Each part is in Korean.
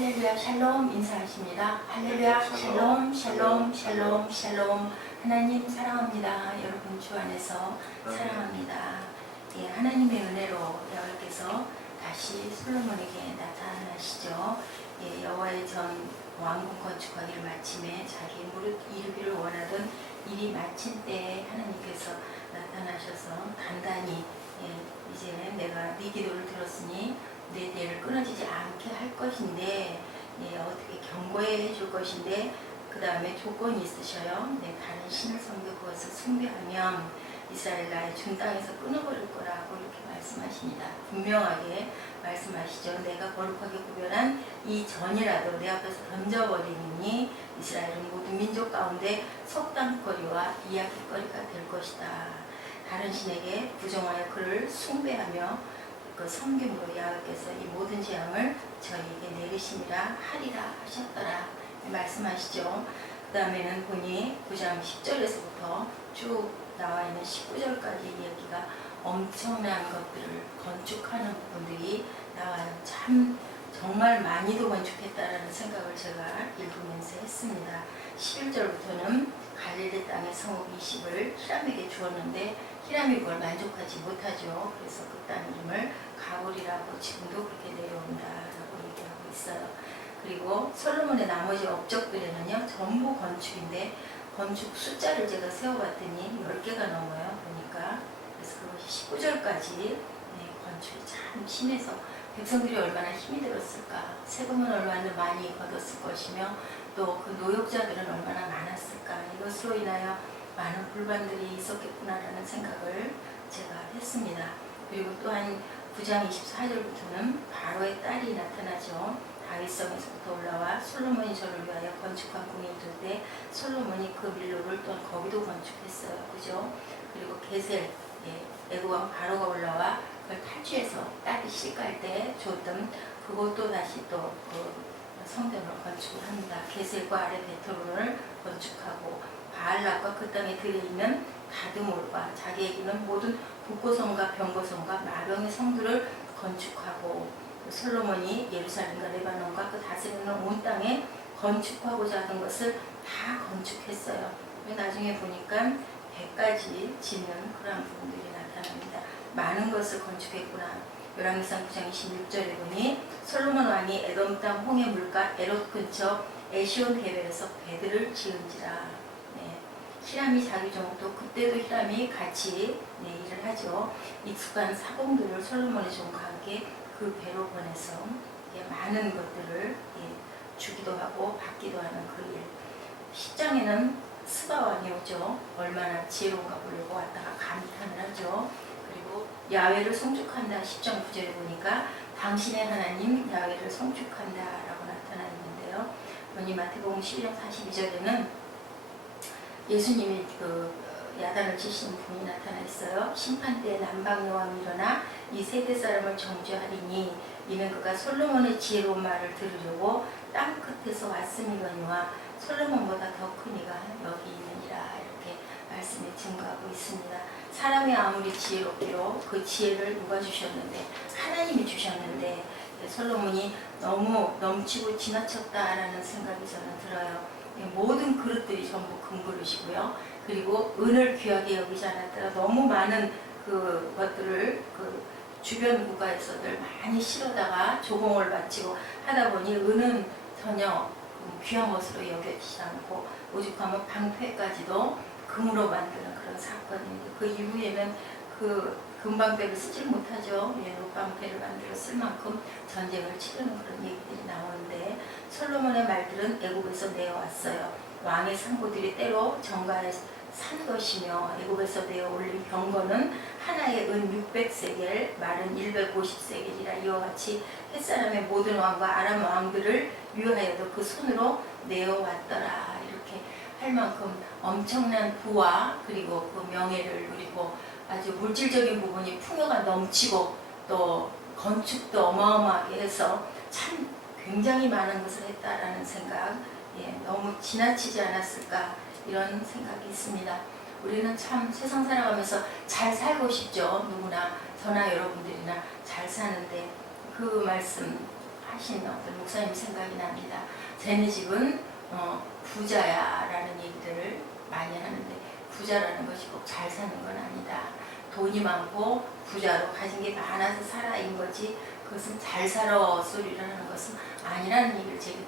할렐루야 샬롬 인사하십니다. 할렐루야 샬롬 샬롬 샬롬 샬롬. 하나님 사랑합니다. 여러분 주 안에서 사랑합니다. 예, 하나님의 은혜로 여호와께서 다시 솔로몬에게 나타나시죠. 예, 여호와의 전 왕궁 건축하기를 마침에 자기 무릇 이루기를 원하던 일이 마친 때에 하나님께서 나타나셔서 단단히 이제 내가 네 기도를 들었으니 내 뇌를 끊어지지 않게 할 것인데 어떻게 경고해 줄 것인데 그 다음에 조건이 있으셔요. 다른 신을 섬겨 그것을 숭배하면 이스라엘 나의 준 땅에서 끊어버릴 거라고 이렇게 말씀하십니다. 분명하게 말씀하시죠. 내가 거룩하게 구별한 이 전이라도 내 앞에서 던져버리니 이스라엘은 모든 민족 가운데 속담거리와 이야기거리가 될 것이다. 다른 신에게 부정하여 그를 숭배하며 그 섬김으로 야훼께서 이 모든 재앙을 저희에게 내리심이라 하리라 하셨더라 말씀하시죠. 그 다음에는 보니 9장 10절에서부터 쭉 나와 있는 19절까지 이야기가 엄청난 것들을 건축하는 부분들이 나와요. 참 정말 많이도 건축했다라는 생각을 제가 읽으면서 했습니다. 11절부터는 갈릴리 땅의 성읍 20을 히람에게 주었는데 히람이 그걸 만족하지 못하죠. 그래서 그 땅 이름을 가볼이라고 지금도 그렇게 내려온다라고 얘기하고 있어요. 그리고 솔로몬의 나머지 업적들에는요 전부 건축인데 건축 숫자를 제가 세어봤더니 10개가 넘어요. 보니까 그래서 그것이 19절까지 건축이 참 심해서 백성들이 얼마나 힘이 들었을까, 세금은 얼마나 많이 걷었을 것이며 또 그 노역자들은 얼마나 많았을까, 이것으로 인하여 많은 불만들이 있었겠구나라는 생각을 제가 했습니다. 그리고 또한 9장 24절부터는 바로의 딸이 나타나죠. 다윗성에서부터 올라와 솔로몬이 저를 위하여 건축한 궁이 있을 때 솔로몬이 그 밀로를 또한 거기도 건축했어요. 그죠? 그리고 게셀, 애국왕 바로가 올라와 그걸 탈취해서 딸이 시집갈 때 줬던 그것도 다시 또 그 성전을 건축을 합니다. 게셀과 아래 베토론을 건축하고 바알락과 그 땅에 들어있는 가드몰과 자기에게는 모든 북고성과 병고성과 마병의 성들을 건축하고 솔로몬이 예루살렘과 레바논과 그 다스리는 온 땅에 건축하고자 하던 것을 다 건축했어요. 나중에 보니까 100가지 짓는 그런 부분들이 나타납니다. 많은 것을 건축했구나. 열왕기상 9장 26절에 보니 솔로몬 왕이 에돔 땅 홍해 물가 에롯 근처 에시온 해변에서 배들을 지은지라. 히람이 자기 종도 그때도 히람이 같이 일을 하죠. 익숙한 사공들을 솔로몬의 종과 함께 그 배로 보내서 많은 것들을 주기도 하고 받기도 하는 그 일. 10장에는 스바 왕이 오죠. 얼마나 지혜로운가 보려고 왔다가 감탄을 하죠. 그리고 야훼를 송축한다. 10장 9절에 보니까 당신의 하나님 야훼를 송축한다 라고 나타나 있는데요. 보니 마태복음 12장 42절에는 예수님이 그 야단을 치시는 분이 나타나 있어요. 심판 때 남방 여왕이 일어나 이 세대 사람을 정죄하리니 이는 그가 솔로몬의 지혜로운 말을 들으려고 땅 끝에서 왔음이거니와 솔로몬보다 더 큰 이가 여기 있느니라 이렇게 말씀에 증거하고 있습니다. 사람이 아무리 지혜롭기로 그 지혜를 누가 주셨는데 하나님이 주셨는데 솔로몬이 너무 넘치고 지나쳤다라는 생각이 저는 들어요. 모든 그릇들이 전부 금그릇이고요. 그리고 은을 귀하게 여기지 않았다가 너무 많은 그 것들을 그 주변 국가에서들 많이 실어다가 조공을 바치고 하다 보니 은은 전혀 귀한 것으로 여겨지지 않고 오죽하면 방패까지도 금으로 만드는 그런 사건인데 그 이후에는 그 금방패를 쓰질 못하죠. 롯방패를 만들어 쓸 만큼 전쟁을 치르는 그런 얘기들이 나오는데 솔로몬의 말들은 애국에서 내어왔어요. 왕의 상고들이 때로 정가에 산 것이며 애국에서 내어 올린 병거는 하나의 은 600세겔, 말은 150세겔이라 이와 같이 햇사람의 모든 왕과 아람 왕들을 위하여도 그 손으로 내어왔더라. 이렇게 할 만큼 엄청난 부와 그리고 그 명예를 누리고 아주 물질적인 부분이 풍요가 넘치고 또 건축도 어마어마하게 해서 참 굉장히 많은 것을 했다라는 생각, 너무 지나치지 않았을까 이런 생각이 있습니다. 우리는 참 세상 살아가면서 잘 살고 싶죠. 누구나 저나 여러분들이나 잘 사는데 그 말씀 하신 어떤 목사님 생각이 납니다. 쟤네 집은 부자야 라는 얘기들을 많이 하는데, 부자라는 것이 꼭 잘 사는 건 아니다. 돈이 많고 부자로 가진 게 많아서 살아인 거지, 그것은 잘 살아 소리를 하는 것은 아니라는 얘기를 제가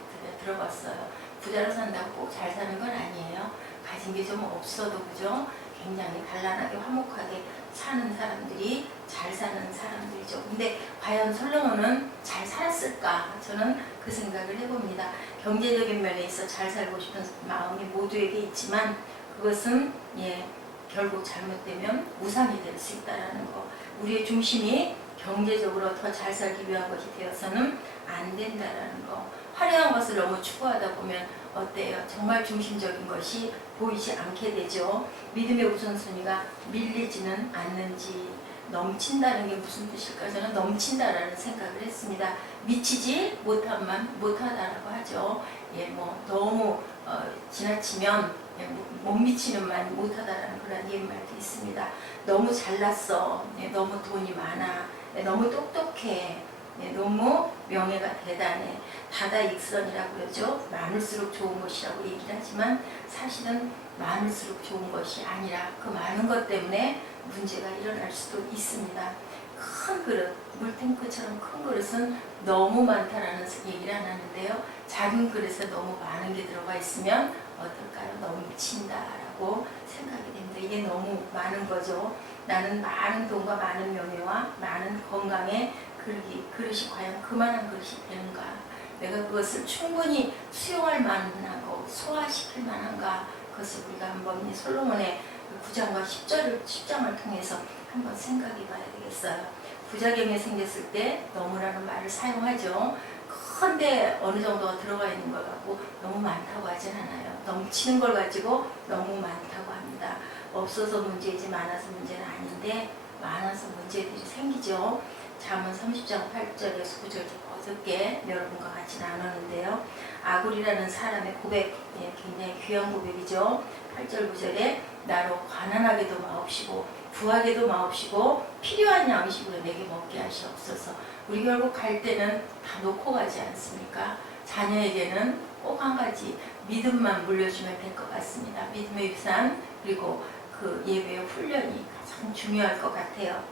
들어봤어요. 부자로 산다고 꼭 잘 사는 건 아니에요. 가진 게 좀 없어도, 그죠? 굉장히 단란하게 화목하게 사는 사람들이 잘 사는 사람들이죠. 근데 과연 솔로몬은 잘 살았을까? 저는 그 생각을 해봅니다. 경제적인 면에 있어 잘 살고 싶은 마음이 모두에게 있지만, 그것은 결국 잘못되면 우상이 될 수 있다는 거. 우리의 중심이 경제적으로 더 잘 살기 위한 것이 되어서는 안 된다는 거. 화려한 것을 너무 추구하다 보면 어때요? 정말 중심적인 것이 보이지 않게 되죠. 믿음의 우선순위가 밀리지는 않는지, 넘친다는 게 무슨 뜻일까? 저는 넘친다라는 생각을 했습니다. 미치지 못하다라고 하죠. 너무 지나치면 못 미치는 말 못하다라는 그런 말도 있습니다. 너무 잘났어, 너무 돈이 많아, 너무 똑똑해, 너무 명예가 대단해. 다다익선이라고 그러죠. 많을수록 좋은 것이라고 얘기를 하지만 사실은 많을수록 좋은 것이 아니라 그 많은 것 때문에 문제가 일어날 수도 있습니다. 큰 그릇, 물탱크처럼 큰 그릇은 너무 많다라는 얘기를 안 하는데요. 작은 그릇에 너무 많은 게 들어가 있으면 어떨까요? 넘친다라고 생각이 됩니다. 이게 너무 많은 거죠. 나는 많은 돈과 많은 명예와 많은 건강에 그릇이 과연 그만한 그릇이 되는가? 내가 그것을 충분히 수용할 만하고 소화시킬 만한가? 그것을 우리가 한번 이 솔로몬의 9장과 10장을 통해서 한번 생각해 봐야 되겠어요. 부작용이 생겼을 때 너무라는 말을 사용하죠. 큰데 어느 정도가 들어가 있는 걸 갖고 너무 많다고 하진 않아요. 넘치는 걸 가지고 너무 많다고 합니다. 없어서 문제이지 많아서 문제는 아닌데 많아서 문제들이 생기죠. 잠언 30장 8절에서 9절 어저께 여러분과 같이 나눴는데요. 아굴이라는 사람의 고백, 굉장히 귀한 고백이죠. 8절 9절에 나로 가난하게도 마옵시고 부하게도 마옵시고 필요한 양식으로 내게 먹게 하시옵소서. 우리 결국 갈 때는 다 놓고 가지 않습니까? 자녀에게는 꼭 한 가지 믿음만 물려주면 될 것 같습니다. 믿음의 유산, 그리고 그 예배의 훈련이 가장 중요할 것 같아요.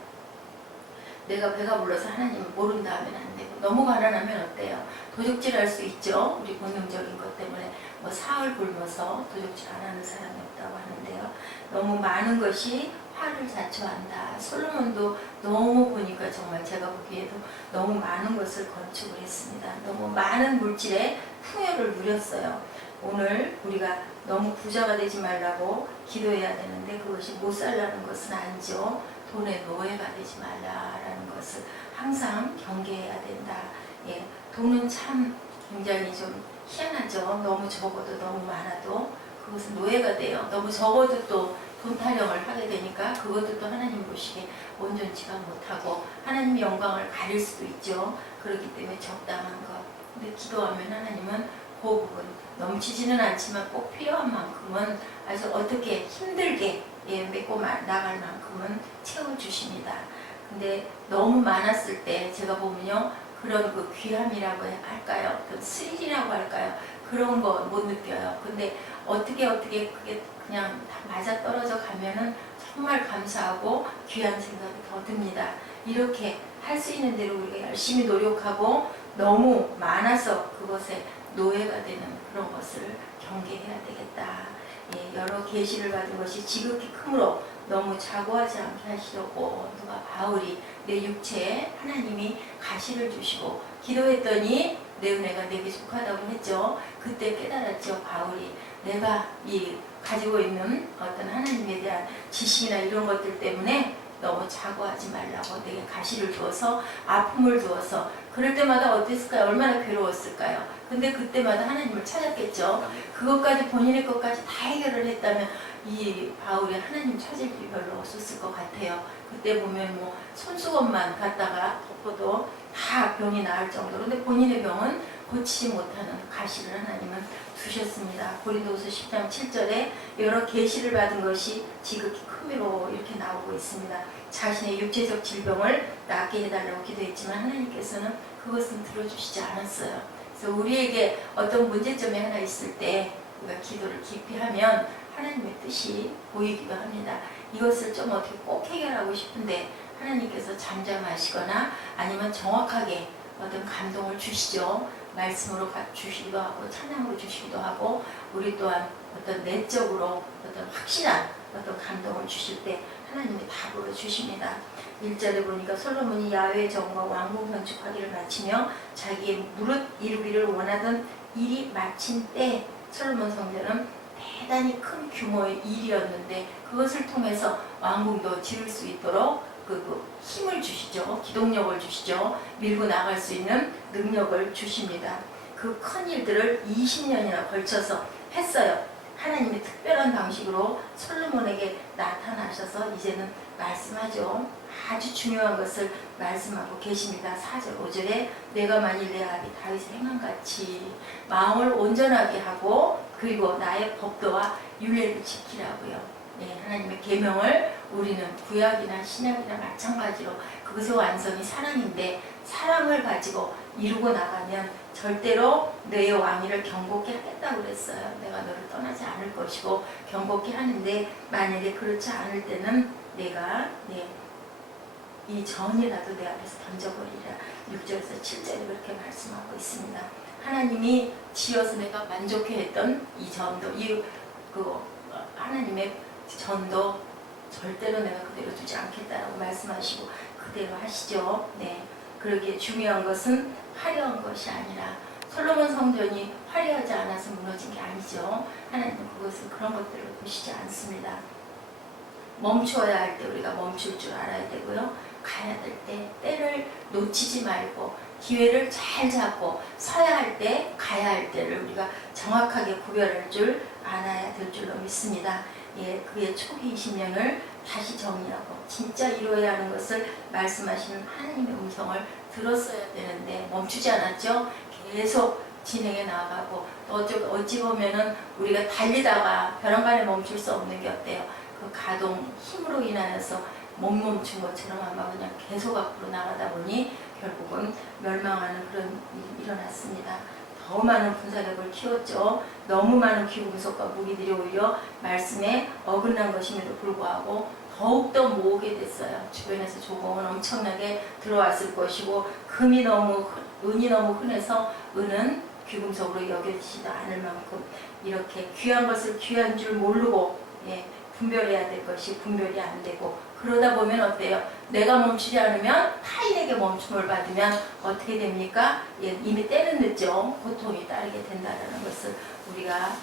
내가 배가 불러서 하나님을 모른다 하면 안 되고, 너무 가난하면 어때요? 도적질할 수 있죠. 우리 본능적인 것 때문에 사흘 굶어서 도적질 안 하는 사람이 없다고 하는데요. 너무 많은 것이 화를 자초한다. 솔로몬도 너무 보니까 정말 제가 보기에도 너무 많은 것을 건축을 했습니다. 너무 많은 물질의 풍요를 누렸어요. 오늘 우리가 너무 부자가 되지 말라고 기도해야 되는데 그것이 못 살라는 것은 아니죠. 돈의 노예가 되지 말라라는 것을 항상 경계해야 된다. 돈은 참 굉장히 좀 희한하죠. 너무 적어도 너무 많아도 그것은 노예가 돼요. 너무 적어도 또 돈 타령을 하게 되니까 그것도 또 하나님 보시기에 온전치가 못하고 하나님 영광을 가릴 수도 있죠. 그렇기 때문에 적당한 것. 근데 기도하면 하나님은 그 부분 넘치지는 않지만 꼭 필요한 만큼은 아주 어떻게 힘들게 메고 나갈 만큼은 채워주십니다. 근데 너무 많았을 때 제가 보면요, 그런 그 귀함이라고 할까요? 그 스릴이라고 할까요? 그런 거 못 느껴요. 근데 어떻게 그게 그냥 다 맞아 떨어져 가면은 정말 감사하고 귀한 생각이 더 듭니다. 이렇게 할 수 있는 대로 우리가 열심히 노력하고 너무 많아서 그것에 노예가 되는 그런 것을 경계해야 되겠다. 여러 계시를 받은 것이 지극히 크므로 너무 자고하지 않게 하시려고 누가 바울이 내 육체에 하나님이 가시를 주시고 기도했더니 내 은혜가 내게 속하다고 했죠. 그때 깨달았죠. 바울이 내가 이 가지고 있는 어떤 하나님에 대한 지식이나 이런 것들 때문에 너무 자고하지 말라고 내게 가시를 주어서 아픔을 주어서 그럴 때마다 어땠을까요? 얼마나 괴로웠을까요? 근데 그때마다 하나님을 찾았겠죠. 그것까지 본인의 것까지 다 해결을 했다면 이 바울이 하나님 찾을 일이 별로 없었을 것 같아요. 그때 보면 손수건만 갖다가 덮어도 다 병이 나을 정도로, 근데 본인의 병은 고치지 못하는 가시를 하나님은 두셨습니다. 고린도후서 10장 7절에 여러 계시를 받은 것이 지극히 크미로 이렇게 나오고 있습니다. 자신의 육체적 질병을 낫게 해달라고 기도했지만 하나님께서는 그것은 들어주시지 않았어요. 그래서 우리에게 어떤 문제점이 하나 있을 때 우리가 기도를 깊이 하면 하나님의 뜻이 보이기도 합니다. 이것을 좀 어떻게 꼭 해결하고 싶은데 하나님께서 잠잠하시거나 아니면 정확하게 어떤 감동을 주시죠. 말씀으로 주시기도 하고 찬양으로 주시기도 하고 우리 또한 어떤 내적으로 어떤 확실한 어떤 감동을 주실 때 하나님이 답으로 주십니다. 1절에 보니까 솔로몬이 야훼의 정과 왕궁 건축하기를 마치며 자기의 무릇 이루기를 원하던 일이 마친 때 솔로몬 성전은 대단히 큰 규모의 일이었는데 그것을 통해서 왕궁도 지을 수 있도록 힘을 주시죠. 기동력을 주시죠. 밀고 나갈 수 있는 능력을 주십니다. 그 큰 일들을 20년이나 걸쳐서 했어요. 하나님이 특별한 방식으로 솔로몬에게 나타나셔서 이제는 말씀하죠. 아주 중요한 것을 말씀하고 계십니다. 4절 5절에 내가 만일 내 아비 다윗의 행함같이 마음을 온전하게 하고 그리고 나의 법도와 율례를 지키라고요. 네, 하나님의 계명을 우리는 구약이나 신약이나 마찬가지로 그것의 완성이 사랑인데 사랑을 가지고 이루고 나가면 절대로 내 왕위를 경고케 하겠다고 그랬어요. 내가 너를 떠나지 않을 것이고 경고케 하는데 만약에 그렇지 않을 때는 내가 이 전이라도 내 앞에서 던져버리라. 6절에서 7절에 그렇게 말씀하고 있습니다. 하나님이 지어서 내가 만족해했던 이 전도 하나님의 전도 절대로 내가 그대로 두지 않겠다라고 말씀하시고 그대로 하시죠. 네, 그러기에 중요한 것은 화려한 것이 아니라 솔로몬 성전이 화려하지 않아서 무너진 게 아니죠. 하나님은 그것은 그런 것들을 보시지 않습니다. 멈춰야 할 때 우리가 멈출 줄 알아야 되고요. 가야 될 때 때를 놓치지 말고 기회를 잘 잡고 서야 할 때 가야 할 때를 우리가 정확하게 구별할 줄 알아야 될 줄로 믿습니다. 예, 그의 초기 20년을 다시 정리하고 진짜 이루어야 하는 것을 말씀하시는 하나님의 음성을 들었어야 되는데 멈추지 않았죠. 계속 진행해 나가고 어찌 보면은 우리가 달리다가 벼랑간에 멈출 수 없는 게 어때요? 그 가동 힘으로 인하여서 못 멈춘 것처럼 아마 그냥 계속 앞으로 나가다 보니 결국은 멸망하는 그런 일이 일어났습니다. 더 많은 분사력을 키웠죠. 너무 많은 기금속과 무기들이 오히려 말씀에 어긋난 것임에도 불구하고 더욱더 모으게 됐어요. 주변에서 조공은 엄청나게 들어왔을 것이고 은이 너무 흔해서 은은 귀금속으로 여겨지지도 않을 만큼 이렇게 귀한 것을 귀한 줄 모르고 분별해야 될 것이 분별이 안 되고 그러다 보면 어때요? 내가 멈추지 않으면 타인에게 멈춤을 받으면 어떻게 됩니까? 이미 때는 늦죠. 고통이 따르게 된다는 것을 우리가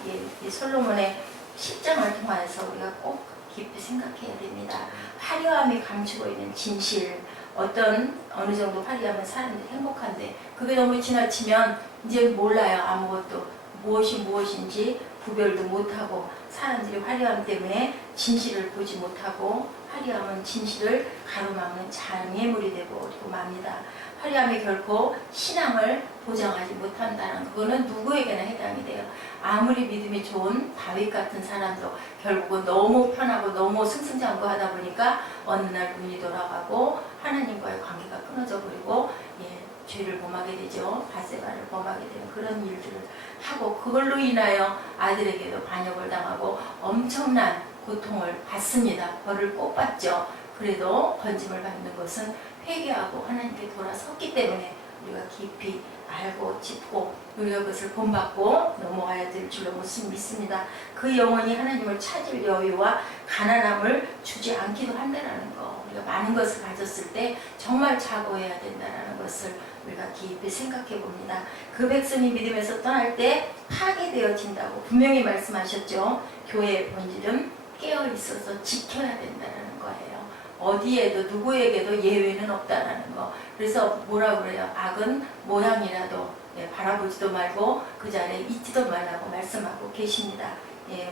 이 솔로몬의 10장을 통해서 우리가 꼭 깊이 생각해야 됩니다. 화려함이 감추고 있는 진실, 어느 정도 화려하면 사람들이 행복한데 그게 너무 지나치면 이제 몰라요. 아무것도 무엇이 무엇인지 구별도 못하고 사람들이 화려함 때문에 진실을 보지 못하고 화려함은 진실을 가로막는 장애물이 되고 맙니다. 화려함이 결코 신앙을 보장하지 못한다는 그거는 누구에게나 해당이 돼요. 아무리 믿음이 좋은 다윗 같은 사람도 결국은 너무 편하고 너무 승승장구하다 보니까 어느 날 눈이 돌아가고 하나님과의 관계가 끊어져 버리고 죄를 범하게 되죠. 바세바를 범하게 되는 그런 일들을 하고 그걸로 인하여 아들에게도 반역을 당하고 엄청난 고통을 받습니다. 벌을 꼭 받죠. 그래도 건짐을 받는 것은 회개하고 하나님께 돌아섰기 때문에 우리가 깊이 알고 짚고 우리가 그것을 본받고 넘어가야 될 줄로 믿습니다. 그 영혼이 하나님을 찾을 여유와 가난함을 주지 않기도 한다는 거. 우리가 많은 것을 가졌을 때 정말 자고해야 된다는 것을 우리가 깊이 생각해 봅니다. 그 백성이 믿음에서 떠날 때 파괴되어진다고 분명히 말씀하셨죠. 교회의 본질은 깨어 있어서 지켜야 된다는 거예요. 어디에도 누구에게도 예외는 없다라는 거. 그래서 뭐라 그래요? 악은 모양이라도 바라보지도 말고 그 자리에 있지도 말라고 말씀하고 계십니다.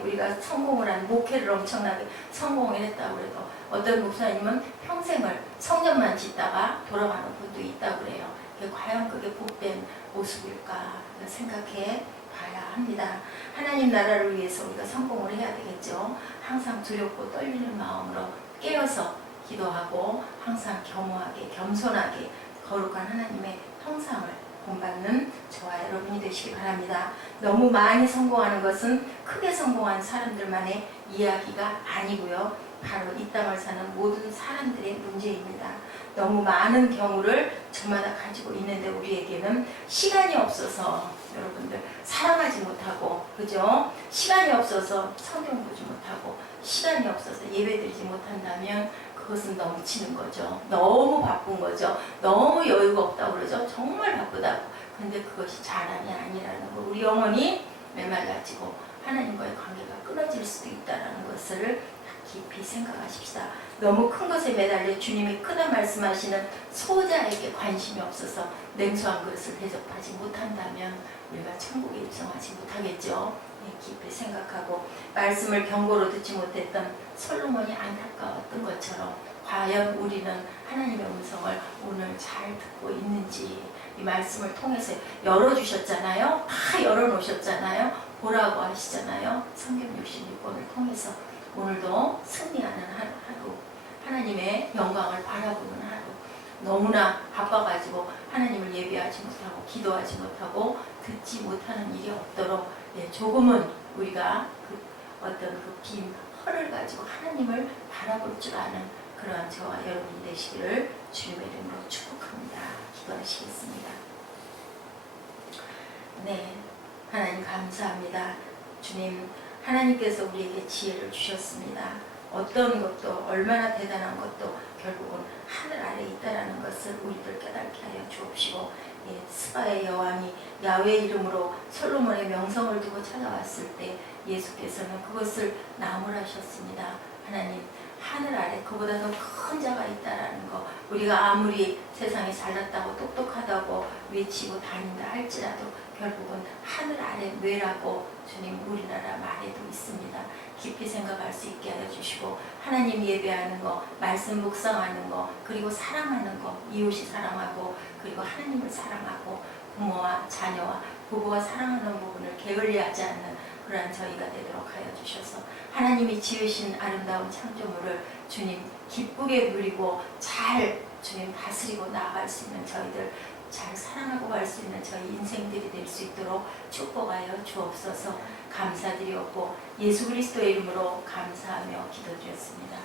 우리가 성공을 한 목회를 엄청나게 성공을 했다고 해도 어떤 목사님은 평생을 성전만 짓다가 돌아가는 분도 있다고 그래요. 과연 그게 복된 모습일까 생각해 봐야 합니다. 하나님 나라를 위해서 우리가 성공을 해야 되겠죠. 항상 두렵고 떨리는 마음으로 깨어서 기도하고 항상 겸허하게 겸손하게 거룩한 하나님의 형상을 본받는 저와 여러분이 되시기 바랍니다. 너무 많이 성공하는 것은 크게 성공한 사람들만의 이야기가 아니고요. 바로 이 땅을 사는 모든 사람들의 문제입니다. 너무 많은 경우를 저마다 가지고 있는데 우리에게는 시간이 없어서 여러분들 사랑하지 못하고, 그죠? 시간이 없어서 성경 보지 못하고, 시간이 없어서 예배드리지 못한다면 그것은 넘치는 거죠. 너무 바쁜 거죠. 너무 여유가 없다고 그러죠. 정말 바쁘다고. 근데 그것이 자랑이 아니라는 거. 우리 영혼이 메말라지고 하나님과의 관계가 끊어질 수도 있다는 것을 깊이 생각하십시다. 너무 큰 것에 매달려 주님이 크다 말씀하시는 소자에게 관심이 없어서 냉수한 그릇을 대접하지 못한다면 우리가 천국에 입성하지 못하겠죠. 깊이 생각하고 말씀을 경고로 듣지 못했던 솔로몬이 안타까웠던 것처럼 과연 우리는 하나님의 음성을 오늘 잘 듣고 있는지, 이 말씀을 통해서 열어주셨잖아요. 다 열어놓으셨잖아요. 보라고 하시잖아요. 성경 66권을 통해서 오늘도 승리하는 하루, 하나님의 영광을 바라보는 하루, 너무나 바빠가지고 하나님을 예배하지 못하고 기도하지 못하고 듣지 못하는 일이 없도록 조금은 우리가 어떤 그 빈 허를 가지고 하나님을 바라볼 줄 아는 그러한 저와 여러분이 되시기를 주님의 이름으로 축복합니다. 기도하시겠습니다. 네, 하나님 감사합니다. 주님, 하나님께서 우리에게 지혜를 주셨습니다. 어떤 것도 얼마나 대단한 것도 결국은 하늘 아래 있다라는 것을 우리들 깨닫게 하여 주옵시고, 스바의 여왕이 야훼 이름으로 솔로몬의 명성을 두고 찾아왔을 때 예수께서는 그것을 나무라셨습니다. 하나님, 하늘 아래 그보다 더 큰 자가 있다라는 거, 우리가 아무리 세상에 잘났다고 똑똑하다고 외치고 다닌다 할지라도 결국은 하늘 아래 뇌라고 주님 우리나라 말에도 있습니다. 깊이 생각할 수 있게 하여 주시고, 하나님 예배하는 거, 말씀 묵상하는 거, 그리고 사랑하는 거, 이웃이 사랑하고 그리고 하나님을 사랑하고 부모와 자녀와 부부가 사랑하는 부분을 게을리하지 않는 그러한 저희가 되도록 하여 주셔서 하나님이 지으신 아름다운 창조물을 주님 기쁘게 누리고 잘 주님 다스리고 나아갈 수 있는 저희들, 잘 사랑하고 갈 수 있는 저희 인생들이 될 수 있도록 축복하여 주옵소서. 감사드리옵고 예수 그리스도의 이름으로 감사하며 기도드렸습니다.